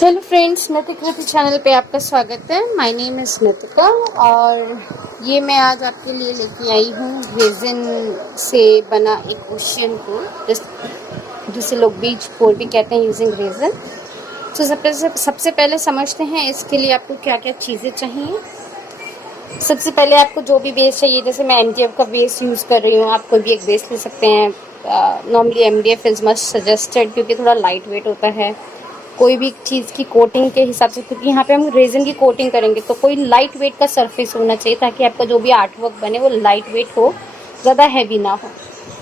Hello friends, Natika channel पे आपका स्वागत है। माय नेम इज़ नतिका और ये मैं आज आपके लिए लेके आई हूँ रेजिन से बना एक ओशियन कोड, जिसे लोग बीच कोड भी कहते हैं यूजिंग रेजिन। तो सबसे पहले समझते हैं इसके लिए आपको क्या क्या चीज़ें चाहिए। सबसे पहले आपको जो भी बेस चाहिए, जैसे मैं MDF का बेस यूज़ कर रही हूँ, आप कोई भी एक बेस ले सकते हैं। Normally MDF is must suggested क्योंकि थोड़ा लाइट वेट होता है कोई भी चीज़ की कोटिंग के हिसाब से, क्योंकि यहाँ पे हम रेजिन की कोटिंग करेंगे तो कोई लाइट वेट का सरफेस होना चाहिए ताकि आपका जो भी आर्ट वर्क बने वो लाइट वेट हो, ज़्यादा हैवी ना हो।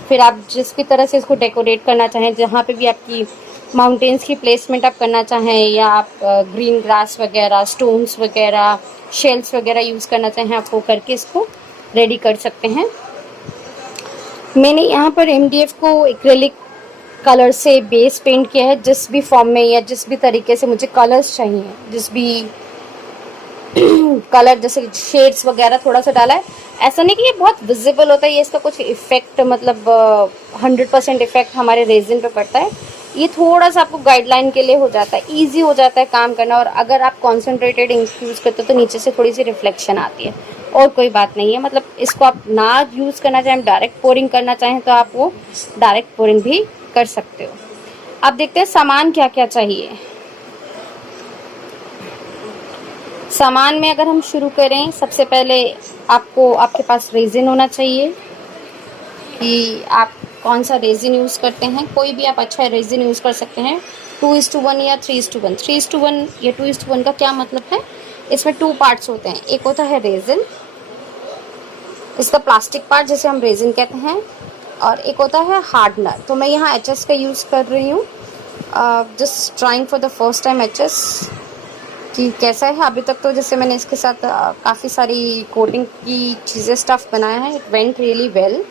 फिर आप जिस भी तरह से इसको डेकोरेट करना चाहें, जहाँ पे भी आपकी माउंटेन्स की प्लेसमेंट आप करना चाहें या आप ग्रीन ग्रास वगैरह, स्टोन्स वगैरह, शेल्स वगैरह यूज़ करना चाहें, आप वो करके इसको रेडी कर सकते हैं। मैंने यहाँ पर MDF को एक्रेलिक कलर से बेस पेंट किया है, जिस भी फॉर्म में या जिस भी तरीके से मुझे कलर्स चाहिए, जिस भी कलर जैसे शेड्स वगैरह थोड़ा सा डाला है। ऐसा नहीं कि ये बहुत विजिबल होता है, ये इसका कुछ इफेक्ट मतलब 100% इफेक्ट हमारे रेजिन पे पड़ता है। ये थोड़ा सा आपको गाइडलाइन के लिए हो जाता है, ईजी हो जाता है काम करना। और अगर आप कॉन्सेंट्रेटेड इंक यूज़ करते हो तो नीचे से थोड़ी सी रिफ्लेक्शन आती है, और कोई बात नहीं है। मतलब इसको आप ना यूज़ करना चाहें, डायरेक्ट पोरिंग करना चाहें तो आप वो डायरेक्ट पोरिंग भी कर सकते हो। अब देखते हैं सामान क्या क्या चाहिए। सामान में अगर हम शुरू करें, सबसे पहले आपके पास रेजिन होना चाहिए कि आप कौन सा रेजिन यूज़ करते हैं। कोई भी आप अच्छा रेजिन यूज़ कर सकते हैं, 2:1 या 3:1। 3:1 या 2:1 का क्या मतलब है, इसमें 2 पार्ट्स होते हैं। एक होता है रेजिन, इसका प्लास्टिक पार्ट जिसे हम रेजिन कहते हैं, और एक होता है हार्डनर। तो मैं यहाँ HS का यूज़ कर रही हूँ, just trying for the first time HS कि कैसा है। अभी तक तो जैसे मैंने इसके साथ काफ़ी सारी कोटिंग की चीज़ें स्टफ़ बनाया है, इट वेंट रियली वेल।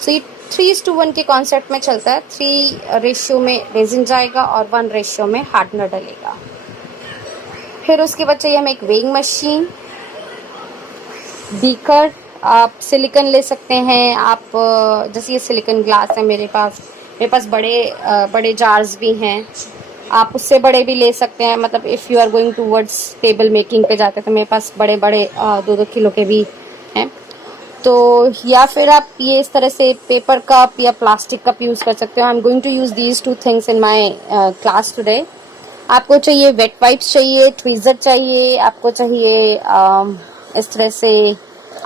सो ये 3:1 के कॉन्सेप्ट में चलता है। 3 रेशियो में रेजिन जाएगा और 1 रेशियो में हार्डनर डलेगा। फिर उसके बाद चाहिए हमें एक वेइंग मशीन, बीकर, आप सिलिकॉन ले सकते हैं। आप जैसे ये सिलिकॉन ग्लास है मेरे पास बड़े जार्स भी हैं, आप उससे बड़े भी ले सकते हैं। मतलब if you are going towards table making पे जाते हैं तो मेरे पास बड़े 2-2 किलो के भी हैं। तो या फिर आप ये इस तरह से पेपर कप या प्लास्टिक कप यूज़ कर सकते हो। I am going to use these 2 things in my class today. आपको चाहिए वेट वाइप्स चाहिए, ट्वीज़र चाहिए, आपको चाहिए इस तरह से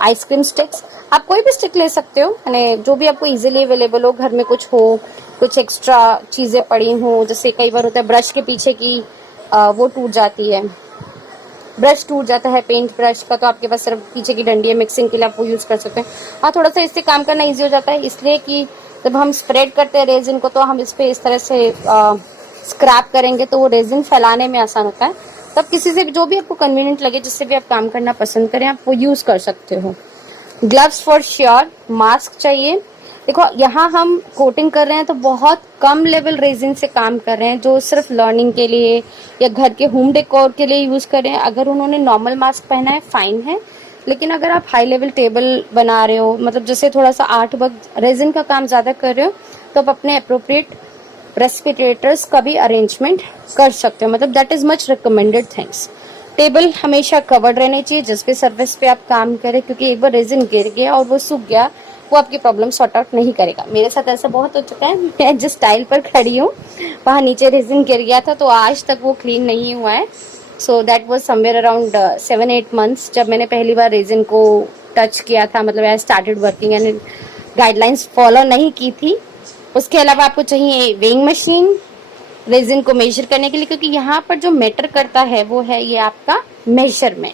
आइसक्रीम स्टिक्स। आप कोई भी स्टिक ले सकते हो, यानी जो भी आपको इजीली अवेलेबल हो, घर में कुछ हो, कुछ एक्स्ट्रा चीज़ें पड़ी हो। जैसे कई बार होता है ब्रश के पीछे की वो टूट जाती है, ब्रश टूट जाता है पेंट ब्रश का, तो आपके पास सिर्फ पीछे की डंडी है, मिक्सिंग के लिए आप वो यूज़ कर सकते हैं। हाँ, थोड़ा सा इससे काम करना ईजी हो जाता है, इसलिए कि जब हम स्प्रेड करते हैं रेजिन को तो हम इस पर इस तरह से स्क्रैप करेंगे तो वो रेजिन फैलाने में आसान होता है। तब किसी से भी जो भी आपको कन्वीनियंट लगे, जिससे भी आप काम करना पसंद करें, आप वो यूज़ कर सकते हो। ग्लव्स फॉर श्योर, मास्क चाहिए। देखो, यहाँ हम कोटिंग कर रहे हैं तो बहुत कम लेवल रेजिन से काम कर रहे हैं, जो सिर्फ लर्निंग के लिए या घर के होम डेकोर के लिए यूज़ कर रहे हैं। अगर उन्होंने नॉर्मल मास्क पहना है फाइन है, लेकिन अगर आप हाई लेवल टेबल बना रहे हो, मतलब जैसे थोड़ा सा आर्ट वर्क रेजिन का काम ज़्यादा कर रहे हो, तो आप अपने अप्रोप्रिएट रेस्पिरेटर्स का भी अरेंजमेंट कर सकते हो। मतलब that is much recommended things. Table हमेशा कवर्ड रहनी चाहिए जिस भी सर्फेस पे आप काम करें, क्योंकि एक बार रेजिन गिर गया और वो सूख गया, वो आपकी प्रॉब्लम सॉर्ट आउट नहीं करेगा। मेरे साथ ऐसा बहुत हो चुका है, मैं जिस टाइल पर खड़ी हूँ वहाँ नीचे रेजिन गिर गया था, तो आज तक वो क्लीन नहीं हुआ है। So that was somewhere around 7-8 months जब मैंने पहली बार रेजिन को टच किया था। मतलब I started working and guidelines follow नहीं की थी। उसके अलावा आपको चाहिए वेइंग मशीन रेजिन को मेजर करने के लिए, क्योंकि यहाँ पर जो मैटर करता है वो है ये आपका मेजरमेंट।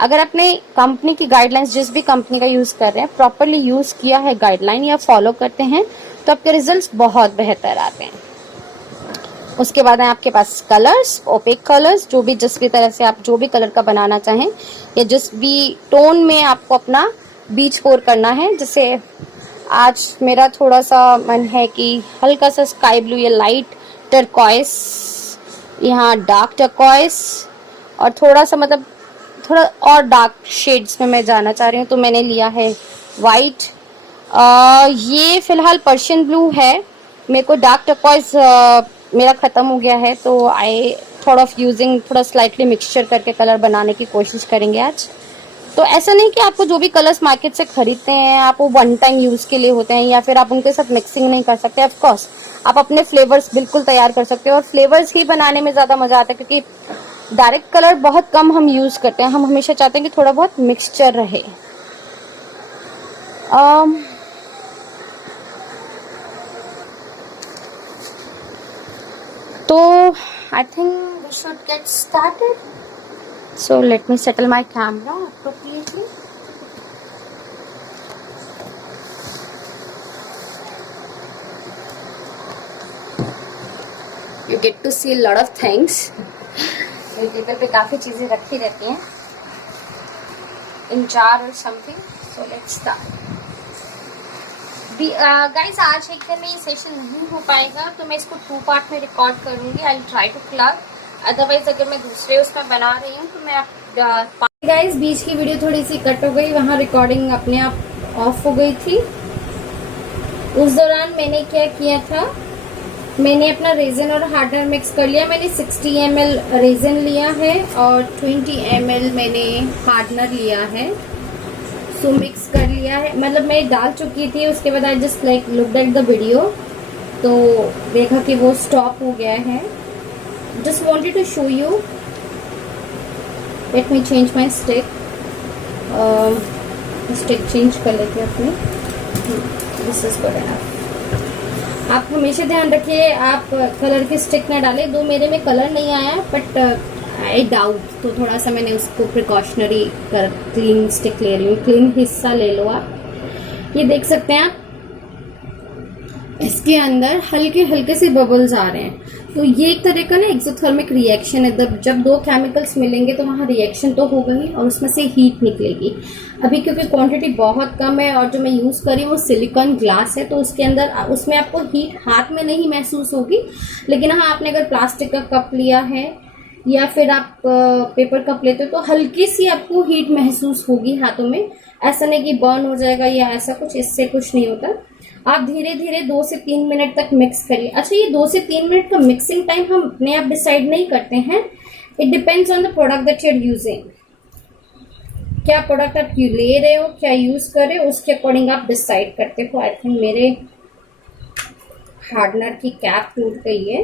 अगर आपने कंपनी की गाइडलाइंस, जिस भी कंपनी का यूज़ कर रहे हैं, प्रॉपरली यूज़ किया है गाइडलाइन या फॉलो करते हैं, तो आपके रिजल्ट्स बहुत बेहतर आते हैं। उसके बाद है आपके पास कलर्स, ओपेक कलर्स, जो भी जिस भी तरह से आप जो भी कलर का बनाना चाहें या जिस भी टोन में आपको अपना बीच पोर करना है। जैसे आज मेरा थोड़ा सा मन है कि हल्का सा स्काई ब्लू या लाइट टर्कॉइस, यहाँ डार्क टर्कॉइस, और थोड़ा सा मतलब थोड़ा और डार्क शेड्स में मैं जाना चाह रही हूँ, तो मैंने लिया है वाइट। ये फिलहाल पर्शियन ब्लू है। मेरे को डार्क टर्कॉइस मेरा ख़त्म हो गया है, तो आई थोड़ा ऑफ यूजिंग, थोड़ा स्लाइटली मिक्सचर करके कलर बनाने की कोशिश करेंगे आज। तो ऐसा नहीं कि आपको जो भी कलर्स मार्केट से खरीदते हैं आप वो वन टाइम यूज के लिए होते हैं या फिर आप उनके साथ मिक्सिंग नहीं कर सकते। ऑफ कोर्स आप अपने फ्लेवर्स बिल्कुल तैयार कर सकते हो और फ्लेवर्स ही बनाने में ज्यादा मजा आता है, क्योंकि डायरेक्ट कलर बहुत कम हम यूज करते हैं। हम हमेशा चाहते हैं कि थोड़ा बहुत मिक्सचर रहे। तो I think we should get started. So let me settle my camera appropriately. You get to see a lot of things. मेरे टेबल पे काफ़ी चीज़ें रखी रहती हैं in jar or something. So let's start. Guys, आज एक दिन में ये सेशन नहीं हो पाएगा तो मैं इसको 2 पार्ट में रिकॉर्ड करूँगी। I will try to colour, otherwise अगर मैं दूसरे उसमें बना रही हूँ तो मैं गाइस बीच की वीडियो थोड़ी सी कट हो गई, वहाँ रिकॉर्डिंग अपने आप ऑफ हो गई थी। उस दौरान मैंने क्या किया था, मैंने अपना रेजन और हार्डनर मिक्स कर लिया। मैंने 60 ml रेजन लिया है और 20 ml मैंने हार्डनर लिया है। सो मिक्स कर लिया है, मतलब मैं डाल चुकी थी। उसके बाद I just like looked at the video तो देखा कि वो स्टॉप हो गया है। Just wanted to show you. Let me change my stick. Stick change कर लेते हैं अपने। This is good enough. आप हमेशा ध्यान रखिए आप कलर की स्टिक ना डालें। दो मेरे में कलर नहीं आया बट आई डाउट, तो थोड़ा सा मैंने उसको प्रिकॉशनरी कर क्लीन स्टिक ले रही हूँ। क्लीन हिस्सा ले लो आप। ये देख सकते हैं आप, इसके अंदर हल्के हल्के से बबल्स आ रहे हैं। तो ये एक तरह का ना एक्सोथर्मिक रिएक्शन है। जब दो केमिकल्स मिलेंगे तो वहाँ रिएक्शन तो होगा ही और उसमें से हीट निकलेगी। अभी क्योंकि क्वांटिटी बहुत कम है और जो मैं यूज़ कर रही हूँ वो सिलिकॉन ग्लास है, तो उसके अंदर उसमें आपको हीट हाथ में नहीं महसूस होगी। लेकिन हाँ, आपने अगर प्लास्टिक का कप लिया है या फिर आप पेपर कप लेते हो तो हल्की सी आपको हीट महसूस होगी हाथों में। ऐसा नहीं कि बर्न हो जाएगा या ऐसा कुछ, इससे कुछ नहीं होता। आप धीरे धीरे 2 से 3 मिनट तक मिक्स करिए। अच्छा, ये 2 से 3 मिनट का मिक्सिंग टाइम हम अपने आप डिसाइड नहीं करते हैं। It depends on the product that you are using. क्या प्रोडक्ट आप ले रहे हो, क्या यूज कर रहे हो, उसके अकॉर्डिंग आप डिसाइड करते हो। आई थिंक मेरे हार्डनर की कैप टूट गई है।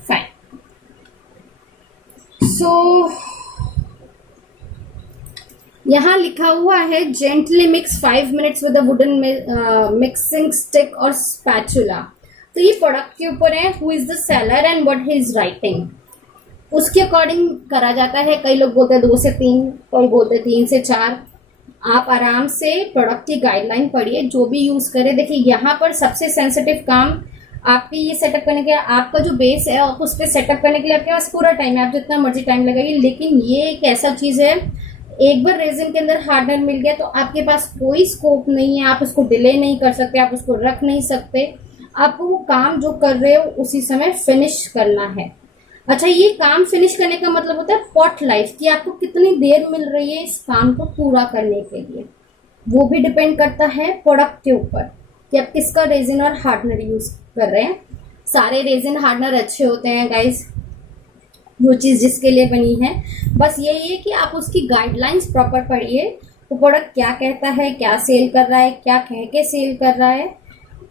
फाइन। सो यहाँ लिखा हुआ है gently mix 5 minutes with a wooden mixing stick और स्पैचुला। तो ये प्रोडक्ट के ऊपर है, who is the seller and what he is writing, उसके अकॉर्डिंग करा जाता है। कई लोग बोलते हैं 2 से 3, कोई बोलते हैं 3 से 4। आप आराम से प्रोडक्ट की गाइडलाइन पढ़िए, जो भी यूज करें। देखिए यहाँ पर सबसे सेंसिटिव काम आपके ये सेटअप करने के, आपका जो बेस है आप उस पर सेटअप करने के लिए आपके पास पूरा टाइम है, आप जितना मर्जी टाइम लगाइए। लेकिन ये एक ऐसा चीज है, एक बार रेजिन के अंदर हार्डनर मिल गया तो आपके पास कोई स्कोप नहीं है, आप उसको डिले नहीं कर सकते, आप उसको रख नहीं सकते। आपको वो काम जो कर रहे हो उसी समय फिनिश करना है। अच्छा, ये काम फिनिश करने का मतलब होता है पॉट लाइफ, कि आपको कितनी देर मिल रही है इस काम को पूरा करने के लिए। वो भी डिपेंड करता है प्रोडक्ट के ऊपर कि आप किसका रेजिन और हार्डनर यूज कर रहे हैं। सारे रेजिन हार्डनर अच्छे होते हैं गाइस, वो चीज जिसके लिए बनी है। बस यही है कि आप उसकी गाइडलाइंस प्रॉपर पढ़िए, वो प्रोडक्ट क्या कहता है, क्या सेल कर रहा है, क्या कह के सेल कर रहा है।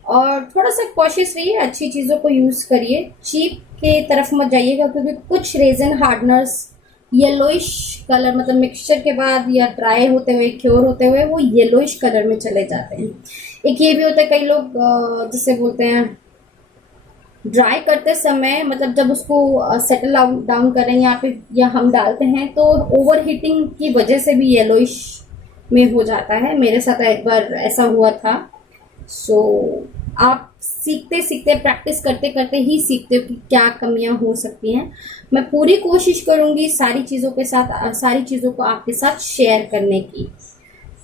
और थोड़ा सा कॉशियस रहिए, अच्छी चीजों को यूज करिए, चीप के तरफ मत जाइएगा, क्योंकि कुछ रेजिन हार्डनर्स येलोइश कलर, मतलब मिक्सचर के बाद या ड्राई होते हुए, क्योर होते हुए वो येलोइश कलर में चले जाते हैं। एक ये भी होता है, कई लोग जिसे बोलते हैं ड्राई करते समय, मतलब जब उसको सेटल डाउन कर रहे हैं यहाँ पे या हम डालते हैं तो ओवर हीटिंग की वजह से भी येलोइश में हो जाता है। मेरे साथ एक बार ऐसा हुआ था। सो आप सीखते सीखते, प्रैक्टिस करते करते ही सीखते हो कि क्या कमियां हो सकती हैं। मैं पूरी कोशिश करूंगी सारी चीज़ों को आपके साथ शेयर करने की।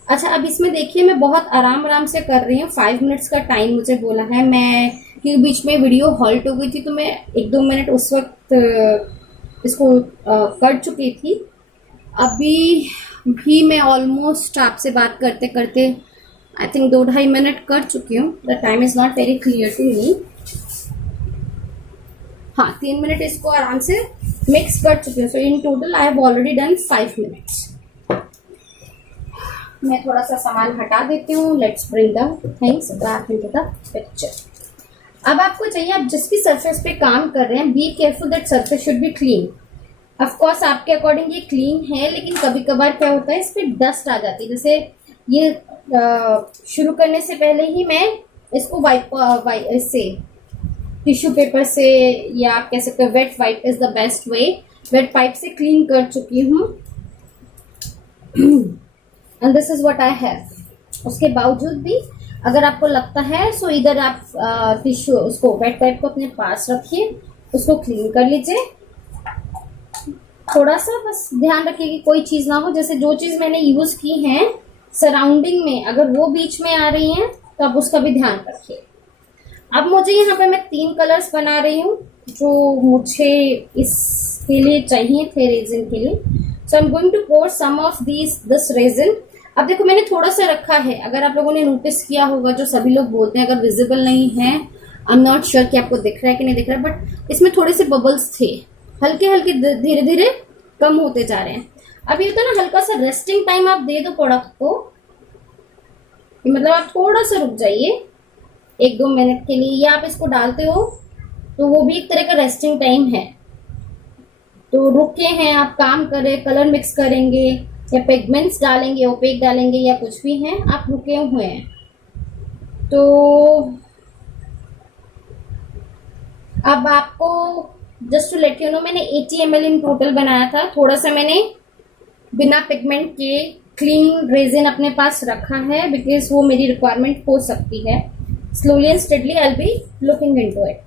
अच्छा, अब इसमें देखिए मैं बहुत आराम से कर रही हूँ। 5 मिनट्स का टाइम मुझे बोला है, मैं कि बीच में वीडियो हॉल्ट हो गई थी तो मैं 1-2 मिनट उस वक्त इसको कर चुकी थी। अभी भी मैं ऑलमोस्ट आपसे बात करते करते आई थिंक 2-2.5 मिनट कर चुकी हूँ। The time is not very clear to me. हाँ 3 मिनट इसको आराम से मिक्स कर चुकी हूँ. So in total I have already done 5 minutes. मैं थोड़ा सा सामान हटा देती हूँ. Let's bring the things back into the picture. अब आपको चाहिए, आप जिस भी सरफेस पे काम कर रहे हैं, be careful that surface should be clean. Of course आपके अकॉर्डिंग ये क्लीन है, लेकिन कभी कभार क्या होता है इस पे डस्ट आ जाती है. जैसे ये शुरू करने से पहले ही मैं इसको वाइप इससे टिश्यू पेपर से, या आप कह सकते हो wet wipe is the best way, wet wipe से क्लीन कर चुकी हूँ. And this is what I have. उसके बावजूद भी अगर आपको लगता है, सो इधर आप टिश्यू उसको वेट पाइप को अपने पास रखिए, उसको क्लीन कर लीजिए. थोड़ा सा बस ध्यान रखिए कि कोई चीज ना हो, जैसे जो चीज मैंने यूज की है सराउंडिंग में, अगर वो बीच में आ रही हैं तो आप उसका भी ध्यान रखिए. अब मुझे यहाँ पे मैं 3 कलर्स बना रही हूँ जो मुझे इसके लिए चाहिए थे रेजिन के लिए. So I am going to pour some of this resin. अब देखो मैंने थोड़ा सा रखा है, अगर आप लोगों ने नोटिस किया होगा, जो सभी लोग बोलते हैं, अगर विजिबल नहीं है, आई एम नॉट श्योर कि आपको दिख रहा है कि नहीं दिख रहा है, बट इसमें थोड़े से बबल्स थे, हल्के हल्के धीरे धीरे कम होते जा रहे हैं. अब ये होता है ना, हल्का सा रेस्टिंग टाइम आप दे दो प्रोडक्ट को, मतलब आप थोड़ा सा रुक जाइए 1-2 मिनट के लिए, या आप इसको डालते हो तो वो भी एक तरह का रेस्टिंग टाइम है. तो रुके हैं, आप काम कर रहे, कलर मिक्स करेंगे या पिगमेंट्स डालेंगे, ओपेक डालेंगे या कुछ भी है, आप रुके हुए हैं. तो अब आपको just to let you know, मैंने 80 ml इन टोटल बनाया था. थोड़ा सा मैंने बिना पिगमेंट के क्लीन रेजिन अपने पास रखा है, बिकॉज वो मेरी रिक्वायरमेंट हो सकती है. Slowly and steadily I will be looking into it.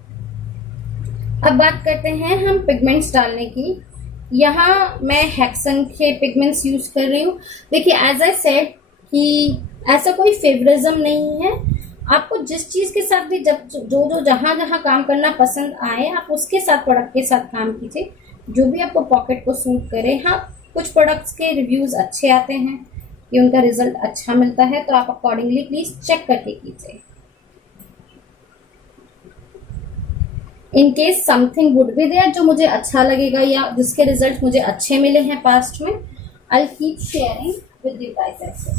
अब बात करते हैं हम पिगमेंट्स डालने की. यहाँ मैं हेक्सन के पिगमेंट्स यूज कर रही हूँ. देखिए एज आई सेड कि ऐसा कोई फेवरिज्म नहीं है, आपको जिस चीज के साथ भी जब जो जहां जहां काम करना पसंद आए, आप उसके साथ प्रोडक्ट के साथ काम कीजिए, जो भी आपको पॉकेट को सूट करे. हाँ, कुछ प्रोडक्ट्स के रिव्यूज अच्छे आते हैं कि उनका रिजल्ट अच्छा मिलता है, तो आप अकॉर्डिंगली प्लीज चेक करके कीजिए. In case something would be there जो मुझे अच्छा लगेगा या जिसके रिजल्ट मुझे अच्छे मिले हैं पास्ट में, I keep sharing with you guys ऐसे.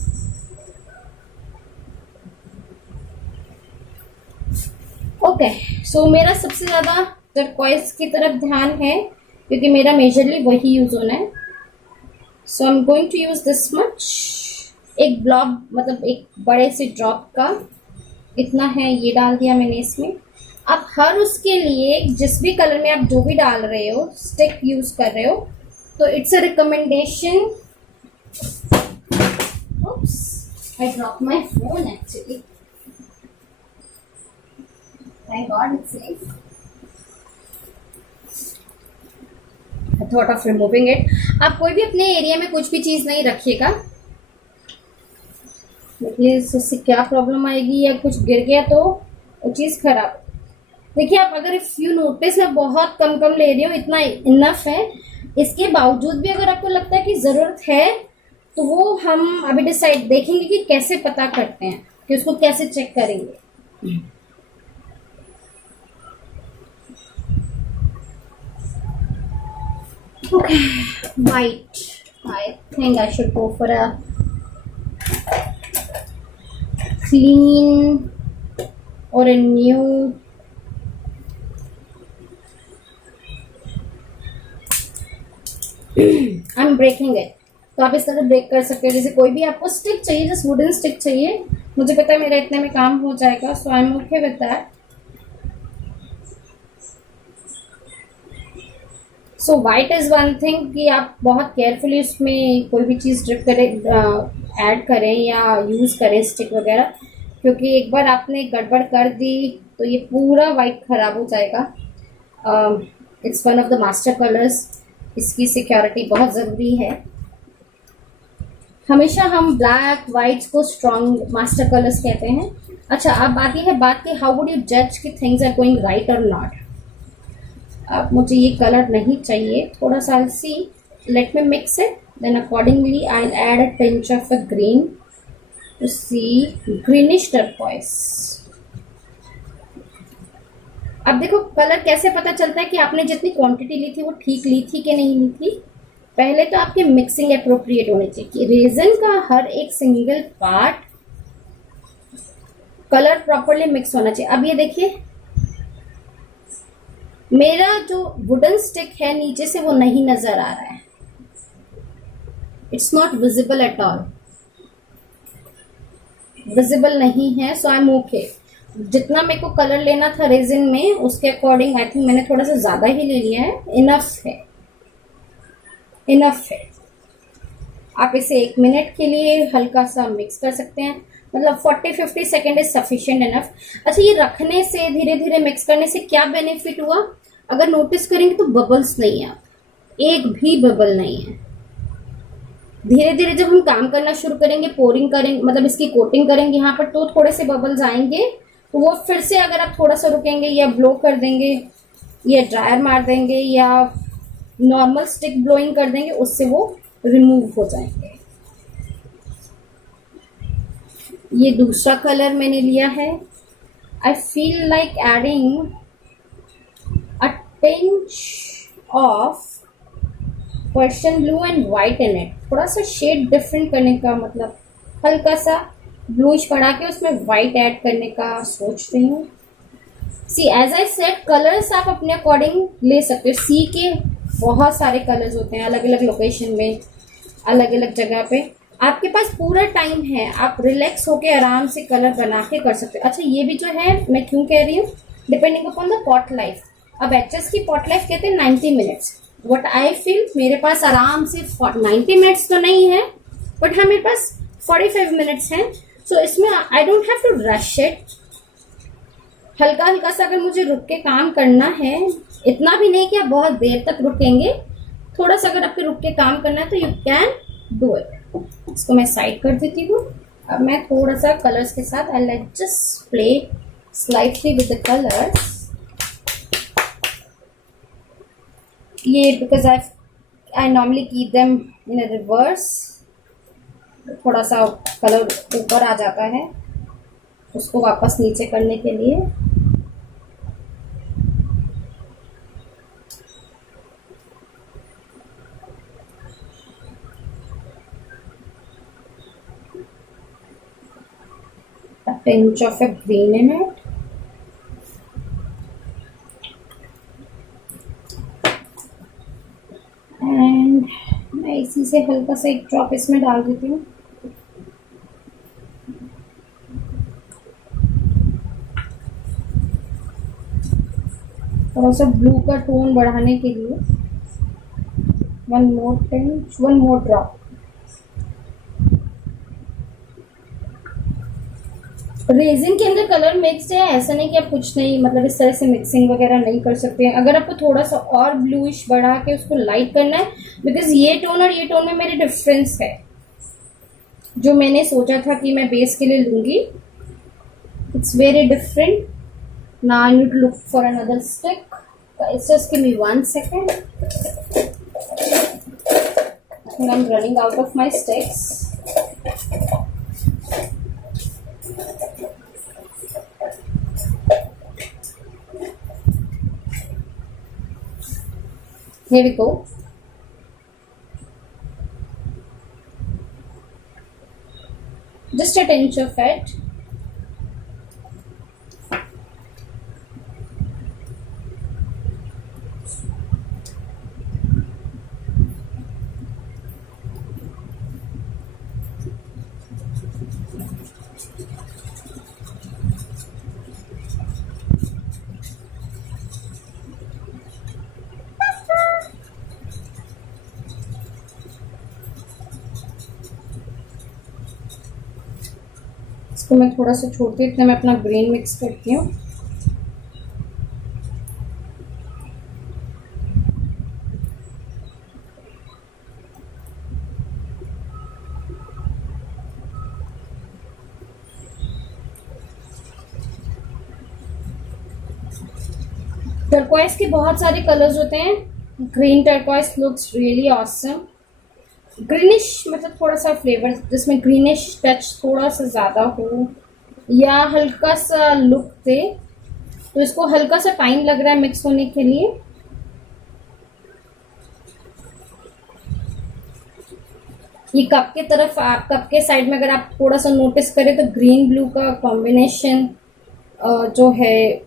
ओके, सो मेरा सबसे ज्यादा टर्कोइज की तरफ ध्यान है, क्योंकि मेरा मेजरली वही यूज होना है. So I am going to use this much. एक ब्लॉब, मतलब एक बड़े से ड्रॉप का इतना है, ये डाल दिया मैंने इसमें. अब हर उसके लिए जिस भी कलर में आप जो भी डाल रहे हो, स्टिक यूज कर रहे हो, तो it's a recommendation. oops, I dropped my phone actually. Thank God it's safe. I thought of removing it. आप कोई भी अपने एरिया में कुछ भी चीज नहीं रखिएगा, देखिए इससे क्या प्रॉब्लम आएगी, या कुछ गिर गया तो वो चीज खराब. देखिए आप अगर इफ यू नोटिस, मैं बहुत कम ले रही हूँ, इतना इनफ है. इसके बावजूद भी अगर आपको लगता है कि जरूरत है, तो वो हम अभी डिसाइड देखेंगे कि कैसे पता करते हैं, कि उसको कैसे चेक करेंगे. Okay, wait. I think I should go for a clean और a new I am breaking it. तो आप इस तरह ब्रेक कर सकते हो. जैसे कोई भी आपको स्टिक चाहिए, जस्ट वुडन स्टिक चाहिए, मुझे पता है मेरा इतने में काम हो जाएगा, so I am okay with that. So white is one thing कि आप बहुत केयरफुली उसमें कोई भी चीज ड्रिप करें, ऐड करें या यूज करें स्टिक वगैरह, क्योंकि एक बार आपने गड़बड़ कर दी तो ये पूरा वाइट खराब हो जाएगा. It's one of the master colours. इसकी सिक्योरिटी बहुत ज़रूरी है. हमेशा हम ब्लैक वाइट्स को स्ट्रॉन्ग मास्टर कलर्स कहते हैं. अच्छा, अब आती है बात कि हाउ वुड यू जज कि थिंग्स आर गोइंग राइट और नॉट. अब मुझे ये कलर नहीं चाहिए, थोड़ा सा सी, let me mix it, then accordingly I add a pinch of a green to see greenish turquoise. अब देखो कलर कैसे पता चलता है कि आपने जितनी क्वांटिटी ली थी वो ठीक ली थी कि नहीं ली थी। पहले तो आपकी मिक्सिंग अप्रोप्रिएट होनी चाहिए कि रेजन का हर एक single part colour properly mix होना चाहिए। अब ये देखिए मेरा जो वुडन स्टिक है नीचे से वो नहीं नजर आ रहा है, it's not visible at all, visible नहीं है, सो आई एम ओके। जितना मेरे को कलर लेना था रेजिन में उसके अकॉर्डिंग आई थिंक मैंने थोड़ा सा ज्यादा ही ले लिया है, इनफ है, इनफ है। आप इसे 1 मिनट के लिए हल्का सा मिक्स कर सकते हैं, मतलब 40-50 सेकेंड इज सफिशिएंट इनफ। अच्छा ये रखने से धीरे धीरे मिक्स करने से क्या बेनिफिट हुआ, अगर नोटिस करेंगे तो बबल्स नहीं है, एक भी बबल नहीं है। धीरे धीरे जब हम काम करना शुरू करेंगे, पोरिंग करेंगे, मतलब इसकी कोटिंग करेंगे यहाँ पर, तो थोड़े से बबल्स आएंगे, तो वो फिर से अगर आप थोड़ा सा रुकेंगे या ब्लो कर देंगे या ड्रायर मार देंगे या नॉर्मल स्टिक ब्लोइंग कर देंगे, उससे वो रिमूव हो जाएंगे। ये दूसरा कलर मैंने लिया है। I feel like adding a pinch of Persian blue and white in it, थोड़ा सा शेड डिफरेंट करने का, मतलब हल्का सा ब्लूइश बढ़ा के उसमें व्हाइट ऐड करने का सोच रही हूँ। सी एज आई सेड कलर्स आप अपने अकॉर्डिंग ले सकते हो। सी के बहुत सारे कलर्स होते हैं अलग अलग लोकेशन में, अलग अलग जगह पे, आपके पास पूरा टाइम है, आप रिलैक्स होके आराम से कलर बना के कर सकते हो। अच्छा ये भी जो है मैं क्यों कह रही हूँ, depending upon the pot life. अब एचएस की पॉट लाइफ कहते हैं 90 मिनट्स, वट आई फील मेरे पास आराम से 90 मिनट्स तो नहीं है, बट हाँ मेरे पास 45 मिनट्स हैं। सो इसमें I don't have to rush it, हल्का हल्का सा अगर मुझे रुक के काम करना है, इतना भी नहीं कि आप बहुत देर तक रुकेंगे, थोड़ा सा अगर आपको रुक के काम करना है तो यू कैन डू इट। इसको मैं साइड कर देती हूँ। अब मैं थोड़ा सा कलर्स के साथ I let just play slightly with the colours. ये because I normally keep them in a reverse, थोड़ा सा कलर ऊपर आ जाता है, उसको वापस नीचे करने के लिए। A pinch of a green in it. And मैं इसी से हल्का सा एक ड्रॉप इसमें डाल देती हूँ। थोड़ा सा ब्लू का टोन बढ़ाने के लिए one more pinch, one more drop. Resin के अंदर कलर मिक्स है, ऐसा नहीं कि आप कुछ नहीं, मतलब इस तरह से मिक्सिंग वगैरह नहीं कर सकते हैं। अगर आपको थोड़ा सा और ब्लूइश बढ़ा के उसको लाइट करना है, बिकॉज ये टोन और ये टोन में मेरे डिफरेंस है, जो मैंने सोचा था कि मैं बेस के लिए लूंगी, it's very different. Now I need to look for another stick, just give me 1 second. I think I'm running out of my sticks. Here we go. Just a tinge of it. इसको मैं थोड़ा सा छोड़ती हूँ, इतना मैं अपना green mix करती हूँ। टर्कोइज के बहुत सारे कलर्स होते हैं। Green turquoise looks really awesome. Greenish मतलब थोड़ा सा फ्लेवर जिसमें ग्रीनिश टच थोड़ा सा ज़्यादा हो या हल्का सा लुक दे, तो इसको हल्का सा टाइम लग रहा है मिक्स होने के लिए। ये कप के तरफ, आप कप के साइड में अगर आप थोड़ा सा नोटिस करें तो ग्रीन ब्लू का कॉम्बिनेशन जो है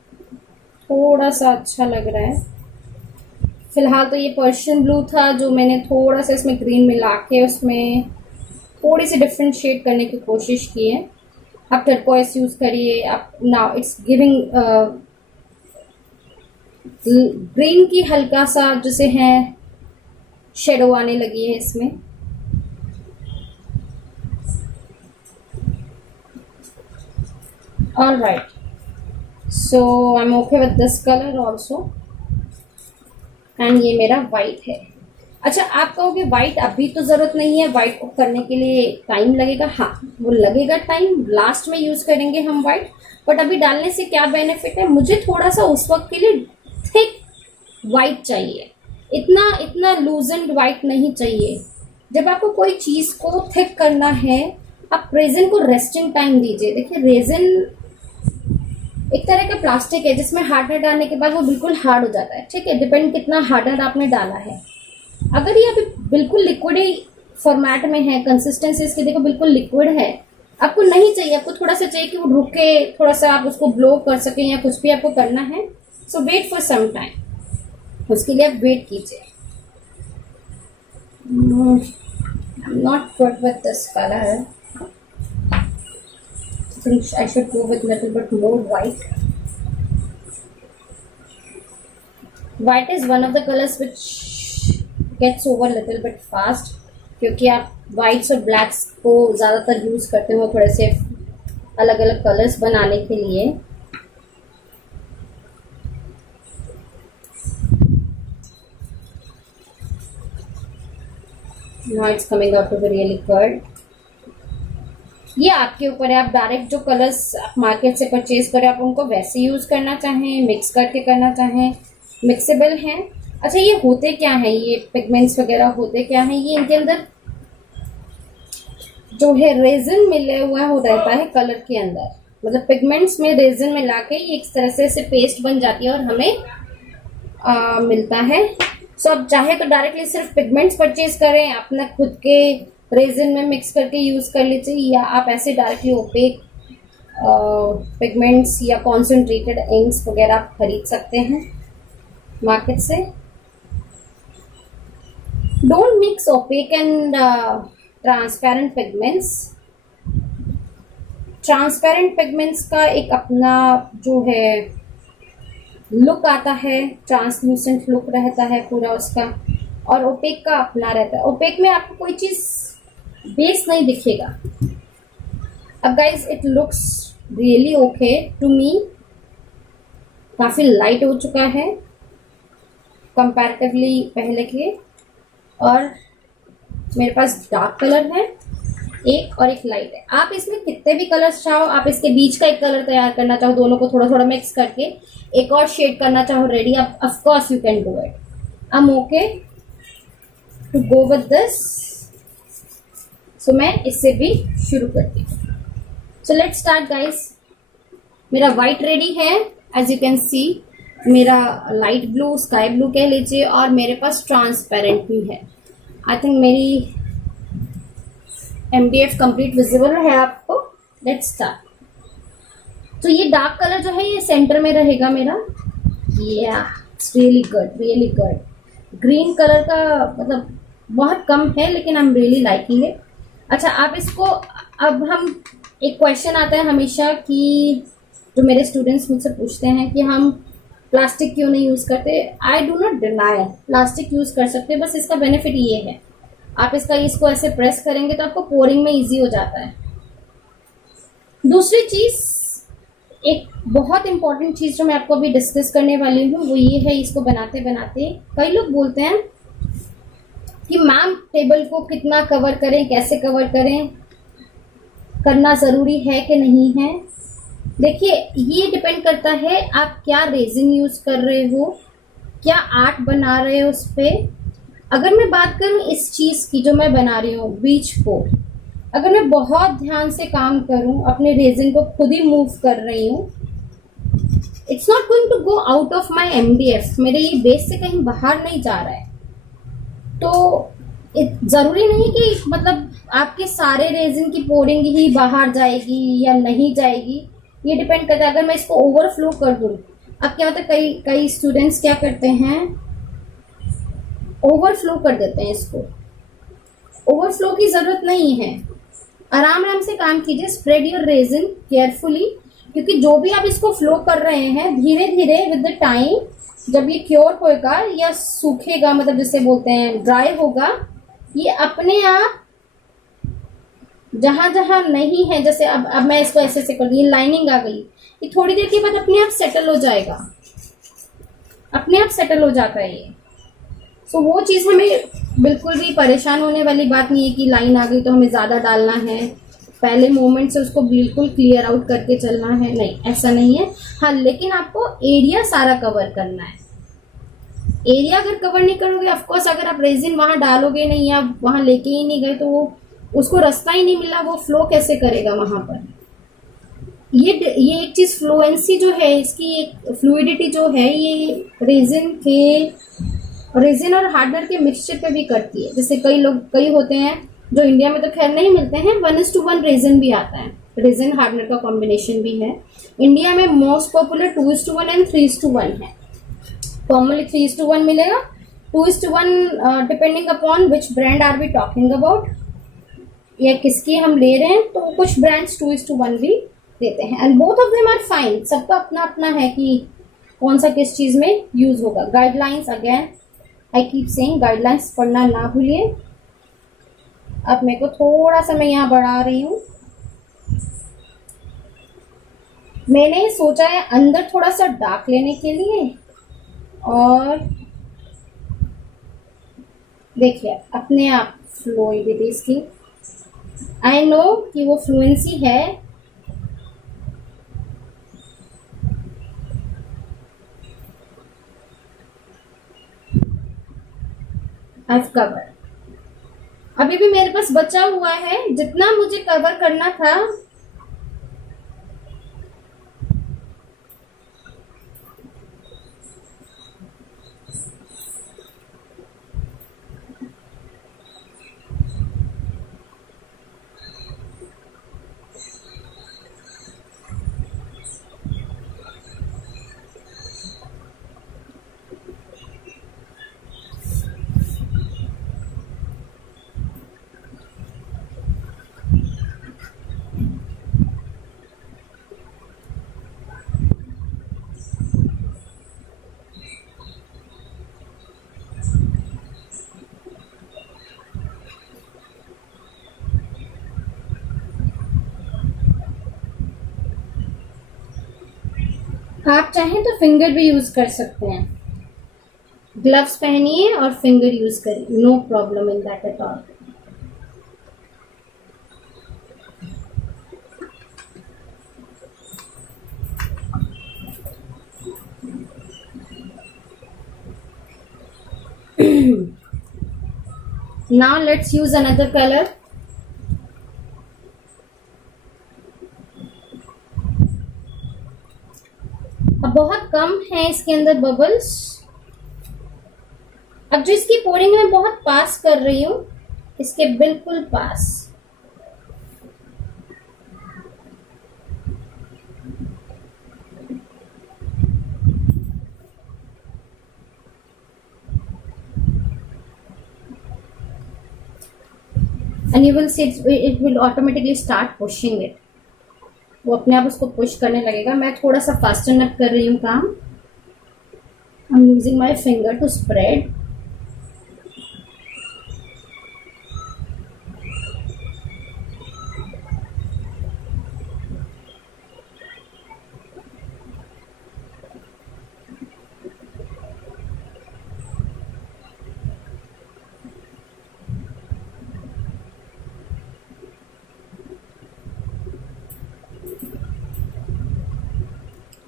थोड़ा सा अच्छा लग रहा है। फिलहाल तो ये पर्शियन ब्लू था जो मैंने थोड़ा सा इसमें ग्रीन मिला के उसमें थोड़ी सी डिफरेंट शेड करने की कोशिश की है। आप टर्कोइस यूज करिए। आप नाउ इट्स गिविंग ग्रीन की हल्का सा जैसे है शेडो आने लगी है इसमें। All right, so I'm okay with this color also, and ये मेरा white है। अच्छा, आप कहोगे व्हाइट अभी तो जरूरत नहीं है, व्हाइट को करने के लिए टाइम लगेगा। हाँ, वो लगेगा टाइम, लास्ट में यूज करेंगे हम व्हाइट, बट अभी डालने से क्या बेनिफिट है, मुझे थोड़ा सा उस वक्त के लिए थिक व्हाइट चाहिए, इतना लूजेंड व्हाइट नहीं चाहिए। जब आपको कोई चीज को थिक करना है, आप रेजिन को रेस्टिंग टाइम दीजिए। देखिए, रेजिन एक तरह का प्लास्टिक है जिसमें हार्डनर डालने के बाद वो बिल्कुल हार्ड हो जाता है। ठीक है, डिपेंड कितना हार्डनर आपने डाला है। अगर ये अभी बिल्कुल लिक्विड फॉर्मेट में है, कंसिस्टेंसी इसकी देखो बिल्कुल लिक्विड है, आपको नहीं चाहिए, आपको थोड़ा सा चाहिए कि वो रुके, थोड़ा सा आप उसको ब्लो कर सकें या कुछ भी आपको करना है। सो वेट फॉर सम टाइम, उसके लिए आप वेट कीजिए। आई am not good with this colour, I think I should go with little bit more white. White is one of the colors which gets over little bit fast, क्योंकि आप whites और blacks को ज़्यादातर use करते हो थोड़े से अलग अलग कलर्स बनाने के लिए। Now it's coming out to be really good. ये आपके ऊपर है, आप डायरेक्ट जो कलर्स आप मार्केट से परचेज करें आप उनको वैसे यूज करना चाहें, मिक्स करके करना चाहें, मिक्सेबल हैं। अच्छा, ये होते क्या हैं, ये पिगमेंट्स वगैरह होते क्या हैं, ये इनके अंदर जो है रेजिन मिले हुआ हो रहता है कलर के अंदर, मतलब पिगमेंट्स में रेजिन मिला के ये एक तरह से पेस्ट बन जाती है और हमें मिलता है। सो आप चाहे तो डायरेक्टली सिर्फ पिगमेंट्स परचेज करें, अपना खुद के रेजिन में मिक्स करके यूज कर लीजिए, या आप ऐसे डायरेक्टली ओपेक पिगमेंट्स या कॉन्सेंट्रेटेड इंक्स वगैरह आप खरीद सकते हैं मार्केट से। Don't mix opaque and transparent pigments. Transparent pigments का एक अपना जो है लुक आता है, ट्रांसलूसेंट लुक रहता है पूरा उसका, और ओपेक का अपना रहता है। ओपेक में आपको कोई चीज बेस नहीं दिखेगा। अब guys, it looks really okay to me, काफी लाइट हो चुका है कंपैरेटिवली पहले के, और मेरे पास डार्क कलर है एक और एक लाइट है। आप इसमें कितने भी कलर्स चाहो, आप इसके बीच का एक कलर तैयार करना चाहो, दोनों को थोड़ा थोड़ा मिक्स करके एक और शेड करना चाहो, रेडी, आप of course you can do it. I am okay to go with this. So मैं इससे भी शुरू करती हूँ। So let's start guys. मेरा व्हाइट रेडी है, एज यू कैन सी, मेरा लाइट ब्लू, स्काई ब्लू कह लीजिए, और मेरे पास ट्रांसपेरेंट भी है। आई थिंक मेरी MDF कंप्लीट विजिबल है आपको। Let's start. तो ये डार्क कलर जो है ये सेंटर में रहेगा मेरा। It's really good, really good. Green colour का मतलब बहुत कम है, लेकिन I am really liking it. अच्छा, आप इसको, अब हम, एक क्वेश्चन आता है हमेशा कि जो मेरे स्टूडेंट्स मुझसे पूछते हैं कि हम प्लास्टिक क्यों नहीं यूज करते। I do not deny, plastic use कर सकते हैं, बस इसका बेनिफिट ये है, आप इसको ऐसे प्रेस करेंगे तो आपको पोरिंग में इजी हो जाता है। दूसरी चीज, एक बहुत इंपॉर्टेंट चीज जो मैं आपको अभी डिस्कस करने वाली हूँ वो ये है, इसको बनाते बनाते कई लोग बोलते हैं कि मैम टेबल को कितना कवर करें, कैसे कवर करें, करना जरूरी है कि नहीं है। देखिए, ये डिपेंड करता है आप क्या रेजिन यूज कर रहे हो, क्या आर्ट बना रहे हो उस पर। अगर मैं बात करूं इस चीज की जो मैं बना रही हूँ, बीच को, अगर मैं बहुत ध्यान से काम करूं, अपने रेजिन को खुद ही मूव कर रही हूँ, it's not going to go out of my MDF, मेरे ये बेस से कहीं बाहर नहीं जा रहा है। तो जरूरी नहीं कि मतलब आपके सारे रेजिन की पोरिंग ही बाहर जाएगी या नहीं जाएगी, ये डिपेंड करता है। अगर मैं इसको ओवरफ्लो कर दूं, अब क्या होता है, कई कई स्टूडेंट्स क्या करते हैं, ओवरफ्लो कर देते हैं इसको। ओवरफ्लो की जरूरत नहीं है, आराम आराम से काम कीजिए, स्प्रेड योर रेजिन केयरफुली, क्योंकि जो भी आप इसको फ्लो कर रहे हैं धीरे धीरे विद द टाइम, जब ये क्योर होगा या सूखेगा, मतलब जिसे बोलते हैं ड्राई होगा, ये अपने आप जहां जहां नहीं है, जैसे अब मैं इसको ऐसे से कर दी, लाइनिंग आ गई, ये थोड़ी देर के बाद अपने आप सेटल हो जाएगा, अपने आप सेटल हो जाता है ये। सो वो चीज हमें बिल्कुल भी परेशान होने वाली बात नहीं है कि लाइन आ गई तो हमें ज्यादा डालना है, पहले मोमेंट से उसको बिल्कुल क्लियर आउट करके चलना है, नहीं ऐसा नहीं है। हाँ, लेकिन आपको एरिया सारा कवर करना है। एरिया अगर कवर नहीं करोगे, ऑफकोर्स अगर आप रेजिन वहां डालोगे नहीं या वहां लेके ही नहीं गए तो वो उसको रास्ता ही नहीं मिला, वो फ्लो कैसे करेगा वहां पर। ये एक चीज फ्लुएंसी जो है इसकी, एक फ्लूइडिटी जो है, ये रेजिन और हार्डनर के मिक्सचर पे भी करती है। जैसे कई होते हैं जो इंडिया में तो खैर नहीं मिलते हैं, 1:1 रेजिन भी आता है, रेजिन हार्डनर का कॉम्बिनेशन भी है। इंडिया में मोस्ट पॉपुलर 2:1 एंड 3:1 है। कॉमनली 3:1 मिलेगा, 2:1 depending upon which brand are we talking about, या किसकी हम ले रहे हैं। तो कुछ ब्रांड्स 2:1 भी देते हैं, and both of them are fine. सबका अपना अपना है कि कौन सा किस चीज में यूज होगा। Guidelines, again I keep saying, guidelines पढ़ना ना भूलिए। अब मेरे को थोड़ा सा मैं यहाँ बढ़ा रही हूँ, मैंने सोचा है अंदर थोड़ा सा डार्क लेने के लिए, और देखिए अपने आप फ्लोइडिटी इसकी, आई नो कि वो फ्लुएंसी है, आई कवर। अभी भी मेरे पास बचा हुआ है, जितना मुझे कवर करना था आप चाहें तो फिंगर भी यूज कर सकते हैं, ग्लव्स पहनिए और फिंगर यूज करिए, no problem in that at all. Now let's use another color. अब बहुत कम है इसके अंदर बबल्स। अब जो इसकी पोरिंग मैं बहुत पास कर रही हूँ, इसके बिल्कुल पास। And you will see it will automatically start pushing it. वो अपने आप उसको पुश करने लगेगा। मैं थोड़ा सा फास्टर नट कर रही हूँ काम। I'm using my finger to spread.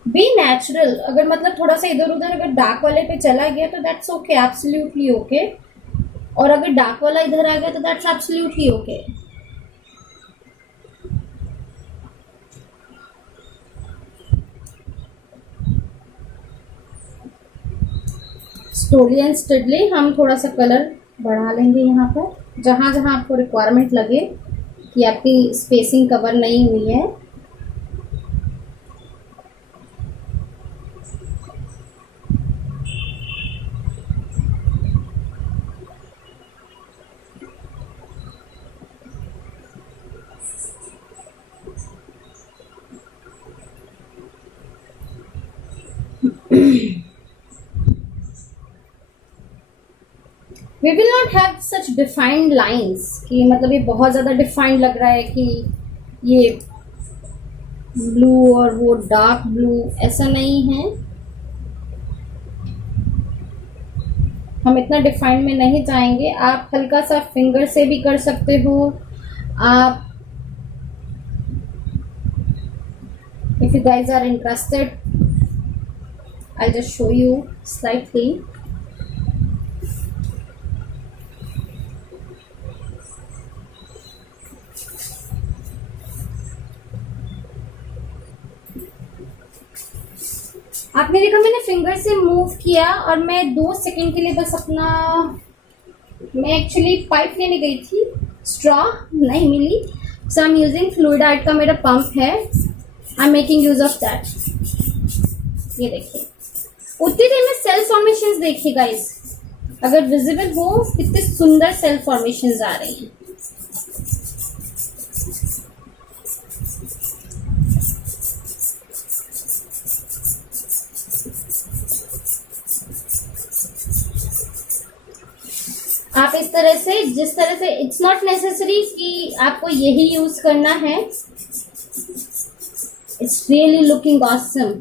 Be natural. अगर मतलब थोड़ा सा इधर उधर अगर डार्क वाले पे चला गया तो दैट्स ओके, एब्सोल्युटली ओके। और अगर डार्क वाला इधर आ गया तो that's absolutely okay. Slowly and steadily हम थोड़ा सा कलर बढ़ा लेंगे यहाँ पर, जहाँ जहाँ आपको रिक्वायरमेंट लगे कि आपकी स्पेसिंग कवर नहीं हुई है। We will not have such defined lines कि मतलब ये बहुत ज़्यादा डिफाइंड लग रहा है कि ये ब्लू और वो डार्क ब्लू, ऐसा नहीं है। हम इतना डिफाइंड में नहीं जाएंगे। आप हल्का सा फिंगर से भी कर सकते हो। आप if you guys are interested, I'll just show you slightly. आपने देखा मैंने फिंगर से मूव किया और मैं 2 सेकंड के लिए बस अपना, मैं एक्चुअली पाइप लेने गई थी, स्ट्रॉ नहीं मिली, so I am using fluid art का मेरा पंप है, I am making use of that. ये देखिए उतनी देर में सेल फॉर्मेशंस देखिए गाइस, अगर विजिबल हो कितने सुंदर सेल फॉर्मेशंस आ रही हैं। आप इस तरह से, जिस तरह से, इट्स नॉट नेसेसरी कि आपको यही यूज करना है। It's really looking awesome,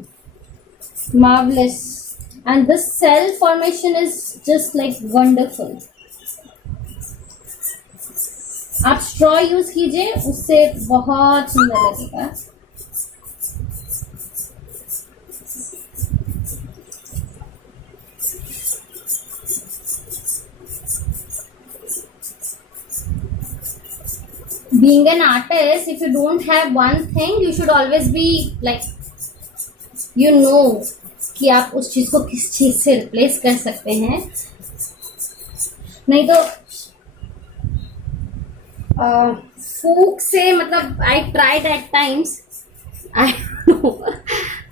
marvellous, and this cell formation is just like wonderful. आप स्ट्रॉ यूज कीजिए, उससे बहुत सुंदर लगेगा। Being an artist, if you don't have one thing, you should always be like, you know कि आप उस चीज को किस चीज से रिप्लेस कर सकते हैं। नहीं तो फूक से, मतलब I tried at times,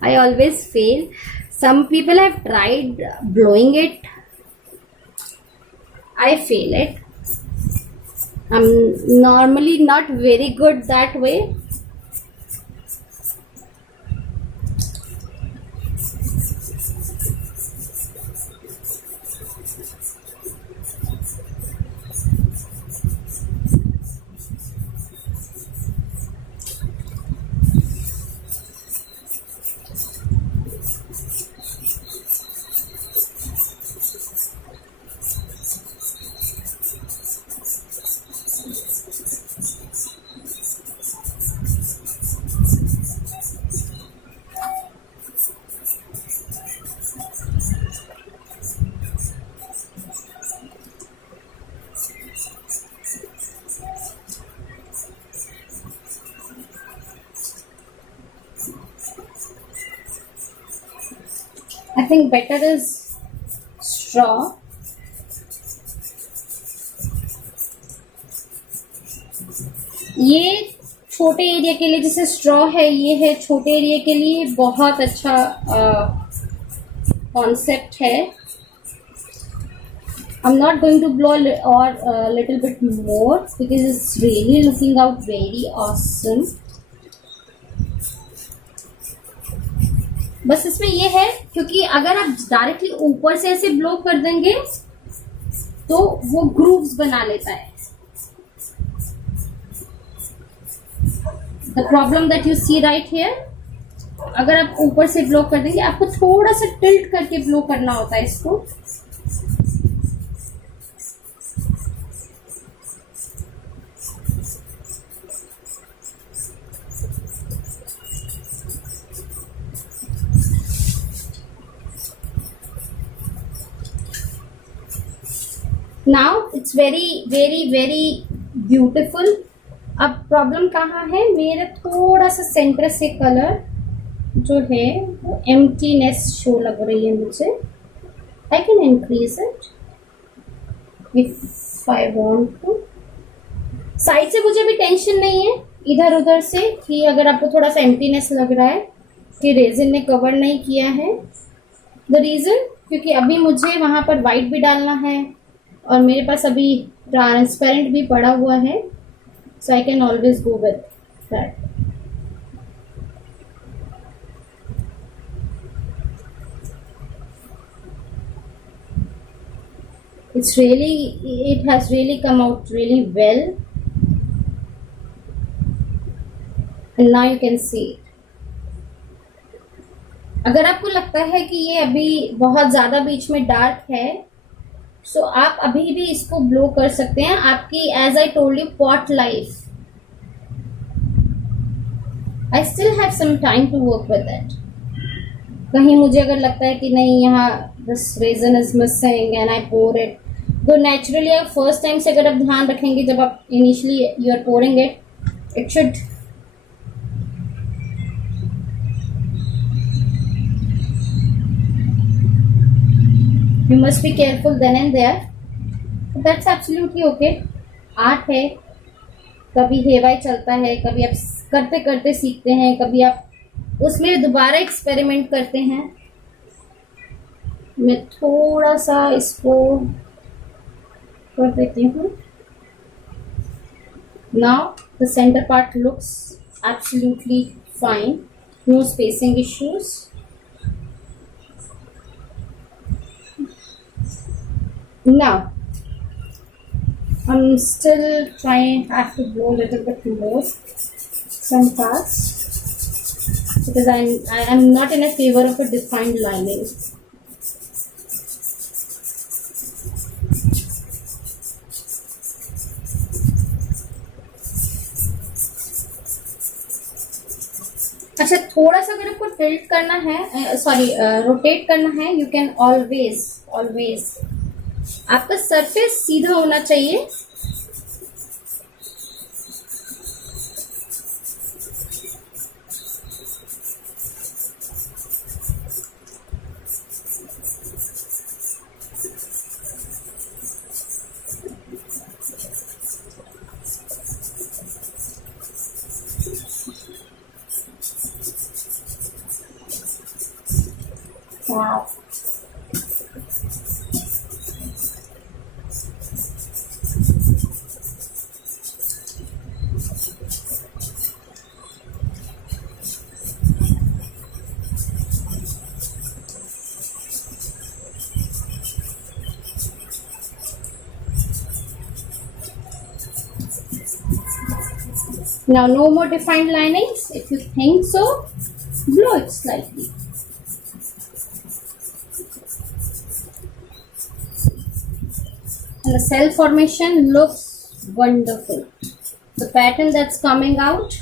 I always fail. Some people have tried blowing it, I fail it. I'm normally not very good that way. I think better is straw. ये छोटे एरिया के लिए, जैसे स्ट्रॉ है, ये है छोटे एरिया के लिए बहुत अच्छा कॉन्सेप्ट है। I'm not going to blow or a little bit more because it's really looking out very awesome. बस इसमें ये है, क्योंकि अगर आप डायरेक्टली ऊपर से ऐसे ब्लो कर देंगे तो वो ग्रूव्स बना लेता है। The problem that you see right here, अगर आप ऊपर से ब्लो कर देंगे, आपको थोड़ा सा टिल्ट करके ब्लो करना होता है इसको। Now it's very beautiful. अब प्रॉब्लम कहाँ है, मेरा थोड़ा सा सेंटर से कलर जो है वो एम्प्टीनेस शो लग रही है मुझे। I can increase it if I want to. Side से मुझे भी टेंशन नहीं है इधर उधर से कि अगर आपको थोड़ा सा एम्प्टीनेस लग रहा है कि रेजिन ने कवर नहीं किया है, द रीजन क्योंकि अभी मुझे वहां पर वाइट भी डालना है और मेरे पास अभी ट्रांसपेरेंट भी पड़ा हुआ है, so I can always go with that. It has really come out really well, and now you can see it. अगर आपको लगता है कि ये अभी बहुत ज्यादा बीच में डार्क है, सो आप अभी भी इसको ब्लो कर सकते हैं. आपकी as I told you pot life, I still have some time to work with that. कहीं मुझे अगर लगता है कि नहीं यहाँ this reason is missing and I pour it, तो नेचुरली आप फर्स्ट टाइम से अगर आप ध्यान रखेंगे जब आप initially you are pouring it, it should you must be careful then and there. But that's absolutely okay. Art है, कभी हेवाई चलता है, कभी आप करते करते सीखते हैं, कभी आप उसमें दोबारा एक्सपेरिमेंट करते हैं. मैं थोड़ा सा इसको कर देती हूँ. Now the center part looks absolutely fine, no spacing issues. Now I'm still trying, I have to blow a little bit more some parts because I am not in a favor of a defined lining. अच्छा, थोड़ा सा अगर आपको tilt करना है, sorry rotate करना है, you can always आपका सरफेस सीधा होना चाहिए. Wow. Now no more defined linings. If you think so, blow it slightly. And the cell formation looks wonderful. The pattern that's coming out,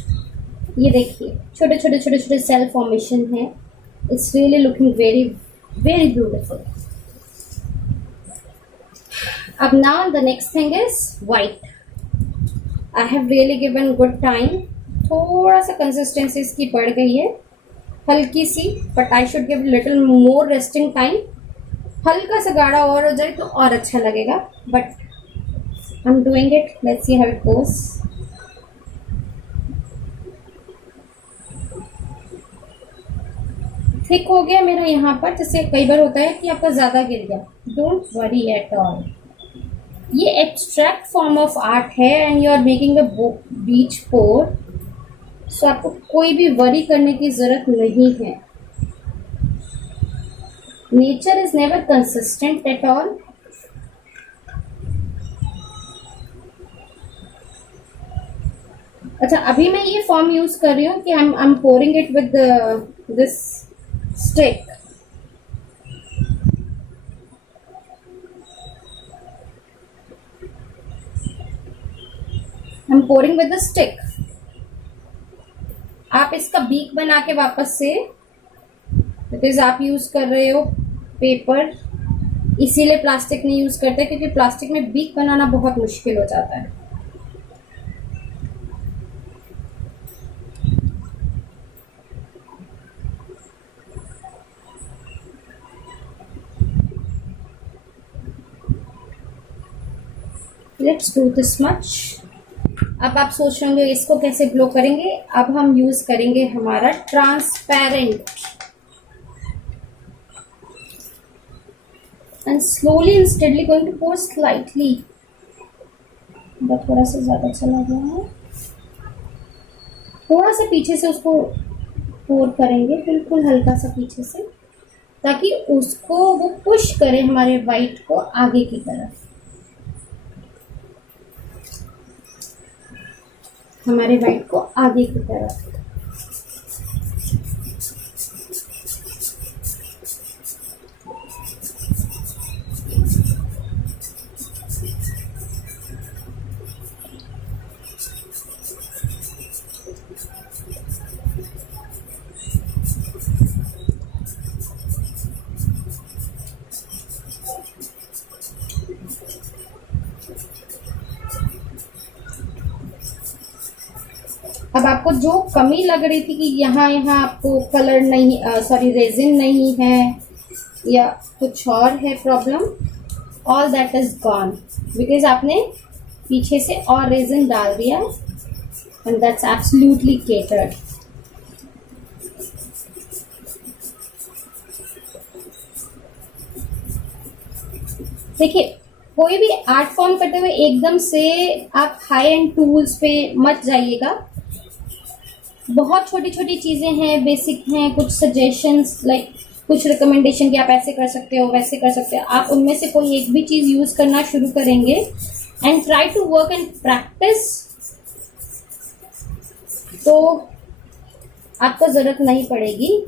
ये देखिए छोटे छोटे छोटे छोटे cell formation है. It's really looking very very beautiful. अब now the next thing is white. I have really given good time. थोड़ा सा कंसिस्टेंसी इसकी बढ़ गई है हल्की सी, but I should give little more resting time. हल्का सा गाढ़ा और हो जाए तो और अच्छा लगेगा, but I am doing it. Let's see how it goes. Thick हो गया मेरा यहाँ पर, जैसे कई बार होता है कि आपका ज्यादा गिर गया. Don't worry at all. ये एक्सट्रैक्ट फॉर्म ऑफ आर्ट है and you are making a beach pour, so आपको कोई भी वरी करने की जरूरत नहीं है. Nature is never consistent at all. अच्छा, अभी मैं ये फॉर्म यूज कर रही हूँ कि I am pouring it with this stick. I'm pouring with the stick. आप इसका बीक बना के वापस से, बिकॉज आप यूज कर रहे हो पेपर, इसीलिए प्लास्टिक नहीं यूज करते क्योंकि प्लास्टिक में बीक बनाना बहुत मुश्किल हो जाता है. Let's do this much. अब आप सोच रहे होंगे इसको कैसे ग्लो करेंगे। अब हम यूज करेंगे हमारा transparent and slowly and steadily going to pour slightly. थोड़ा सा ज्यादा चला गया है, थोड़ा सा पीछे से उसको पोर करेंगे, बिल्कुल हल्का सा पीछे से, ताकि उसको वो पुश करे हमारे वाइट को आगे की तरफ, हमारे वाइट को आगे की तरफ। अब आपको जो कमी लग रही थी कि यहाँ यहाँ आपको कलर नहीं, सॉरी रेजिन नहीं है या कुछ और है problem, all that is gone, because आपने पीछे से और रेजिन डाल दिया एंड दैट्स एब्सोल्युटली केटर्ड। देखिए, कोई भी आर्ट फॉर्म करते हुए एकदम से आप हाई एंड टूल्स पे मत जाइएगा। बहुत छोटी छोटी चीजें हैं, बेसिक हैं, कुछ सजेशंस लाइक कुछ रिकमेंडेशन कि आप ऐसे कर सकते हो, वैसे कर सकते हो, आप उनमें से कोई एक भी चीज यूज करना शुरू करेंगे and try to work and practice, तो आपको जरूरत नहीं पड़ेगी।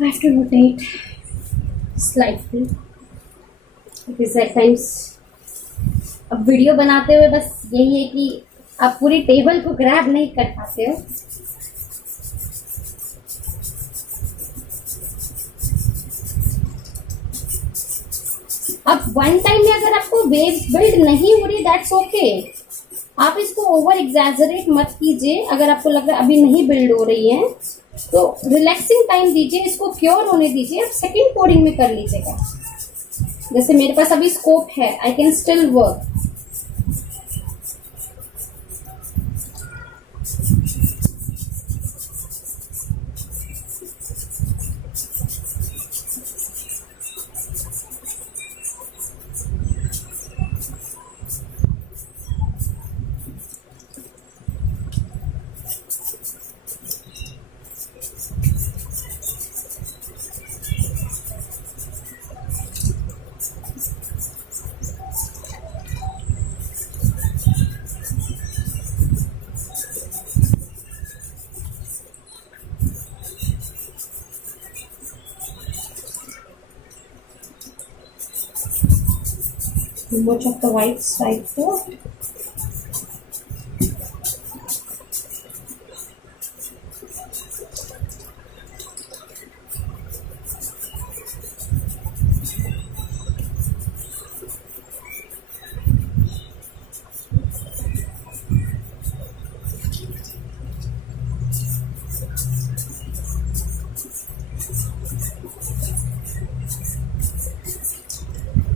I have to rotate slightly because at times अब वीडियो बनाते हुए बस यही है कि आप पूरी टेबल को ग्रैब नहीं कर पाते हो। अब वन टाइम में अगर आपको वेव्स बिल्ड नहीं हो रही, दैट्स ओके। आप इसको ओवर एग्जैजरेट मत कीजिए। अगर आपको लग रहा है अभी नहीं बिल्ड हो रही है तो रिलैक्सिंग टाइम दीजिए, इसको क्योर होने दीजिए, आप सेकेंड कोडिंग में कर लीजिएगा। जैसे मेरे पास अभी स्कोप है, I can still work. Much of the white side here.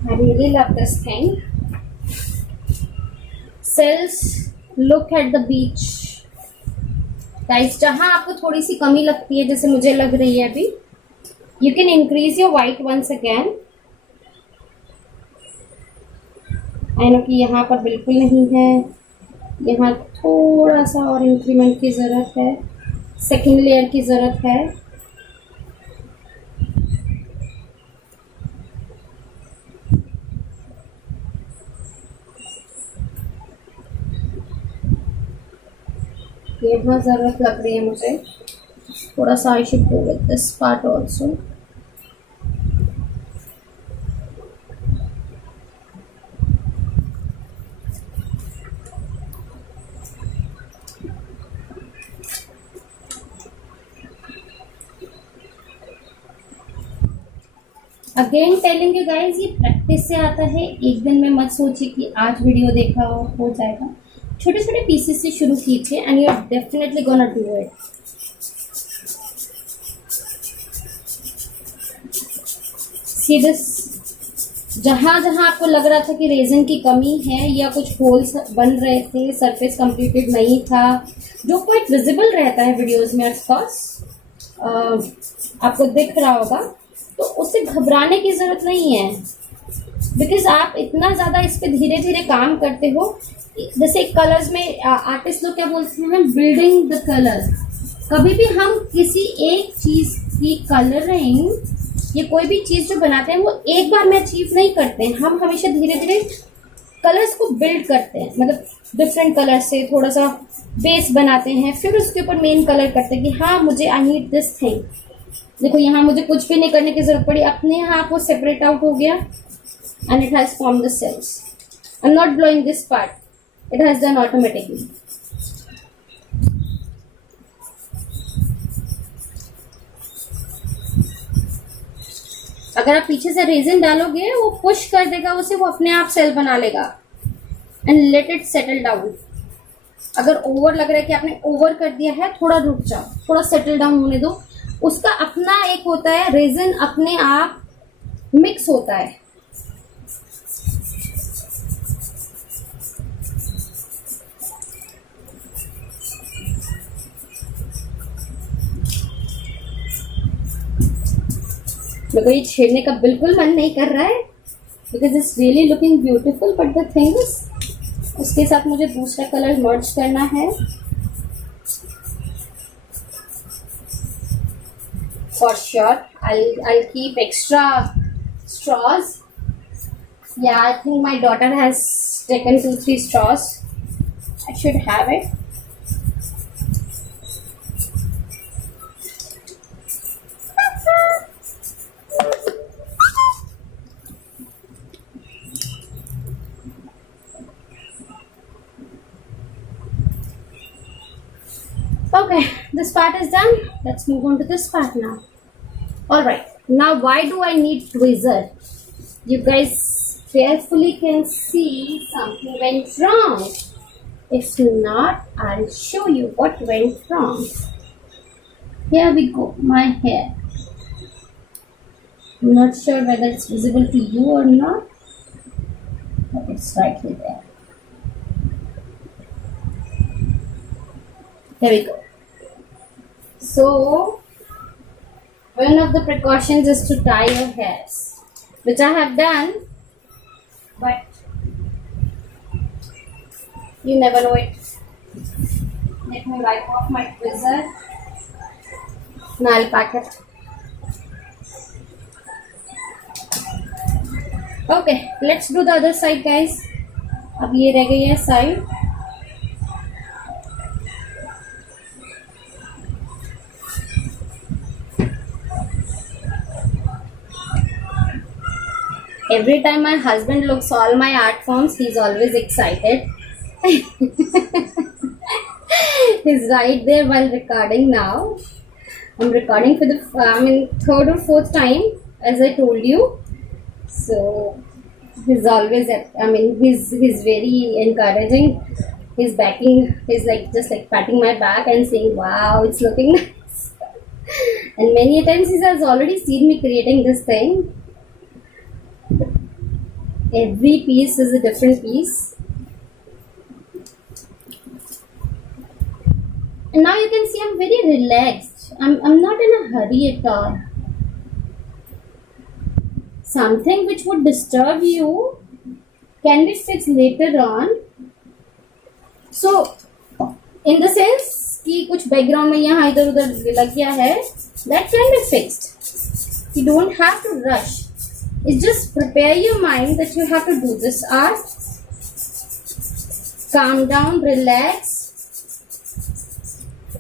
I really love this thing. Cells look at the beach. Guys, जहां आपको थोड़ी सी कमी लगती है, जैसे मुझे लग रही है अभी, you can increase your white once again. I know कि यहाँ पर बिल्कुल नहीं है, यहाँ थोड़ा सा और इंक्रीमेंट की जरूरत है, सेकेंड लेयर की जरूरत है। ये बहुत ज़रूरत लग रही है मुझे, थोड़ा सा आई should go with this part also. Again telling you guys, ये प्रैक्टिस से आता है। एक दिन में मत सोचिए कि आज वीडियो देखा हो जाएगा। छोटे छोटे पीसेस से शुरू कीजिए and you are definitely gonna do it. See this, जहां जहां आपको लग रहा था कि रेजन की कमी है या कुछ होल्स बन रहे थे, सरफेस कंप्लीटेड नहीं था, जो क्वाइट विजिबल रहता है वीडियोस में ऑफकोर्स, आपको दिख रहा होगा, तो उससे घबराने की जरूरत नहीं है। बिकॉज आप इतना ज्यादा इस पे धीरे धीरे काम करते हो। जैसे कलर्स में आर्टिस्ट लोग क्या बोलते हैं, बिल्डिंग द कलर। कभी भी हम किसी एक चीज की कलरिंग या कोई भी चीज जो बनाते हैं वो एक बार में अचीव नहीं करते हैं। हम हमेशा धीरे धीरे कलर्स को बिल्ड करते हैं, मतलब डिफरेंट कलर से थोड़ा सा बेस बनाते हैं, फिर उसके ऊपर मेन कलर करते हैं कि हाँ मुझे आई नीड दिस थिंग। देखो यहाँ मुझे कुछ भी नहीं करने की जरूरत पड़ी, अपने आप वो सेपरेट आउट हो गया and it has form the cells. I am not blowing this part, it has done automatically. अगर आप पीछे से रेजिन डालोगे वो पुश कर देगा उसे, वो अपने आप सेल बना लेगा and let it settle down. अगर ओवर लग रहा है कि आपने ओवर कर दिया है, थोड़ा रुक जाओ, थोड़ा सेटल डाउन होने दो। उसका अपना एक होता है, रेजिन अपने आप मिक्स होता है। मेरे को ये छेड़ने का बिल्कुल मन नहीं कर रहा है because it's really looking beautiful, but the thing is उसके साथ मुझे दूसरा कलर मर्ज करना है। For sure, I'll keep extra straws. Yeah, I think my daughter has taken 2-3 straws. I should have it. Okay, this part is done. Let's move on to this part now. Alright, now why do I need tweezer? You guys carefully can see something went wrong. If not, I'll show you what went wrong. Here we go, my hair. I'm not sure whether it's visible to you or not, but it's right there. There we go. So, one of the precautions is to tie your hairs, which I have done, but you never know it. Let me wipe off my tweezer. Now I'll pack it. Okay, let's do the other side, guys. अब ये रह गई है side. Every time my husband looks all my art forms, he's always excited. He's right there while recording now. I'm recording for the third or fourth time, as I told you. So he's always he's very encouraging. He's backing. He's just patting my back and saying, "Wow, it's looking nice." And many times he has already seen me creating this thing. Every piece is a different piece. And now you can see I'm very relaxed. I'm not in a hurry at all. Something which would disturb you can be fixed later on. So, in the sense कि कुछ background में यहाँ इधर उधर लग गया है, that can be fixed. You don't have to rush. It's just prepare your mind that you have to do this art. Calm down, relax,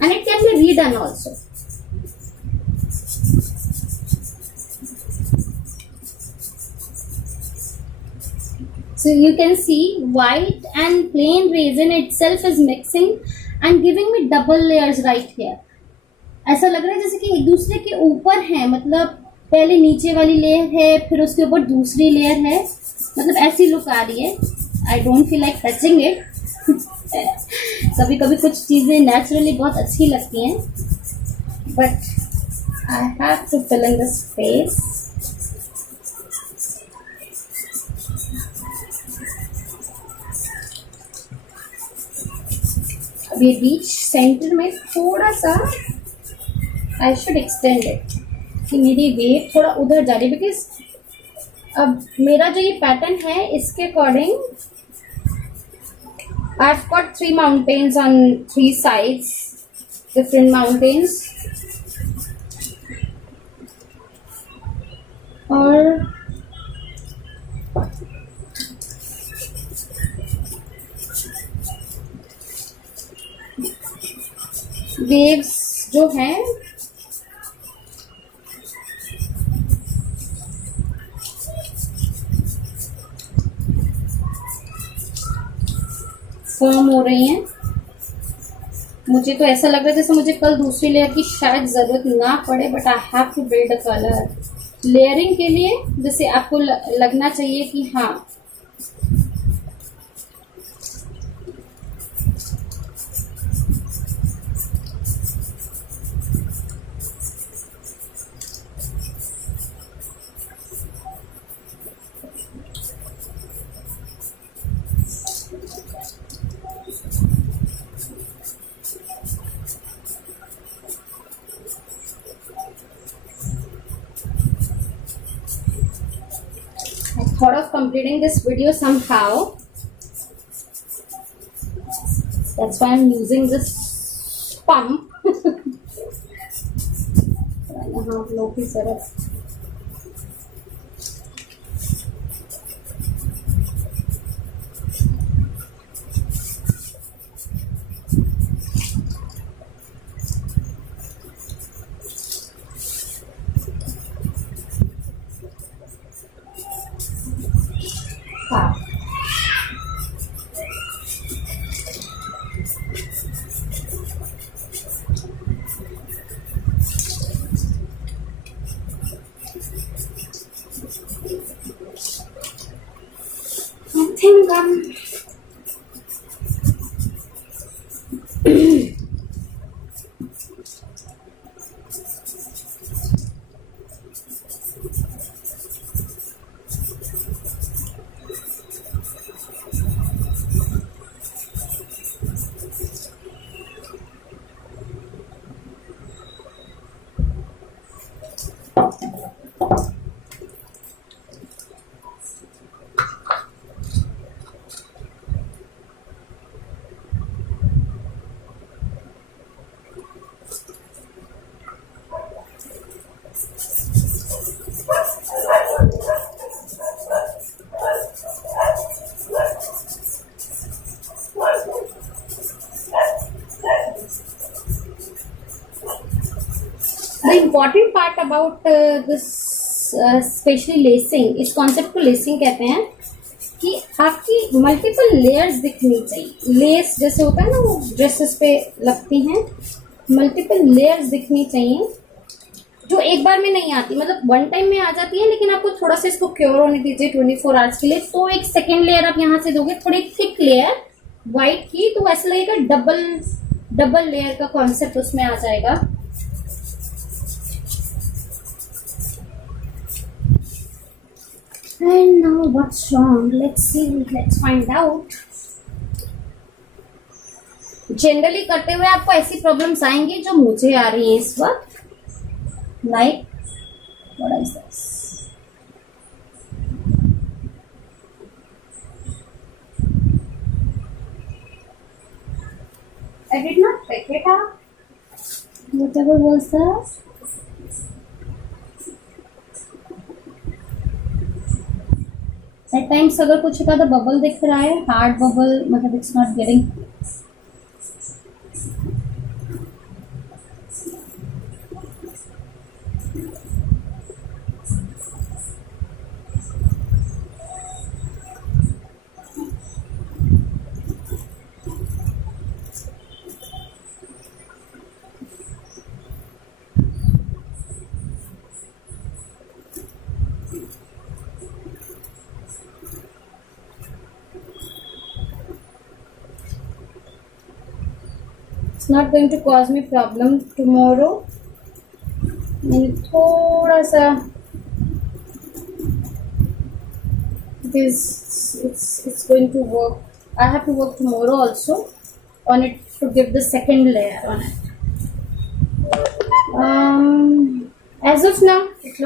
and it can be redone also. So you can see white and plain resin itself is mixing and giving me double layers right here. ऐसा लग रहा है जैसे कि एक दूसरे के ऊपर है, मतलब पहले नीचे वाली लेयर है, फिर उसके ऊपर दूसरी लेयर है, मतलब ऐसी लुक आ रही है। I don't feel like touching it. कभी कभी कुछ चीजें नेचुरली बहुत अच्छी लगती हैं, but I have to fill in this space. अभी बीच सेंटर में थोड़ा सा आई शुड एक्सटेंड इट, कि मेरी वेव थोड़ा उधर जा रही है, बिकॉज अब मेरा जो ये पैटर्न है इसके according I've got 3 mountains on 3 sides, different mountains, और waves जो हैं फॉर्म हो रही हैं। मुझे तो ऐसा लग रहा है जैसे मुझे कल दूसरी लेयर की शायद जरूरत ना पड़े, but I have to build a colour layering के लिए, जैसे आपको लगना चाहिए कि हाँ I thought of completing this video somehow. That's why I'm using this pump. यहाँ लोग की तरफ I think the important part about this specially lacing, इस कॉन्सेप्ट को लेसिंग कहते हैं, कि आपकी मल्टीपल लेयर्स दिखनी चाहिए। लेस जैसे होता है ना, वो ड्रेसेस पे लगती हैं, मल्टीपल लेयर्स दिखनी चाहिए, जो एक बार में नहीं आती, मतलब वन टाइम में आ जाती है, लेकिन आपको थोड़ा सा इसको क्योर होने दीजिए 24 आवर्स के लिए। तो एक सेकेंड लेयर आप यहाँ से दोगे, थोड़ी थिक लेयर व्हाइट की, तो ऐसा लगेगा डबल लेयर का कॉन्सेप्ट उसमें आ जाएगा। And now what's wrong? Let's see, let's find out. Generally करते हुए आपको ऐसी प्रॉब्लम्स आएंगी जो मुझे आ रही हैं इस वक्त। Like, what is this? I did not pick it up. Whatever was that? At times अगर कुछ का तो बबल दिख रहा है, हार्ड बबल, मतलब it's not getting. not going to cause me problem tomorrow. मैंने थोड़ा सा because it's going to work. I have to work tomorrow also on it to give the second layer on it. As of now, it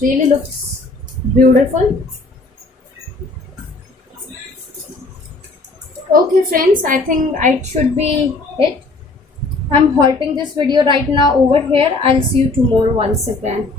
really looks beautiful. Okay friends, I think it should be it. I'm halting this video right now over here. I'll see you tomorrow once again.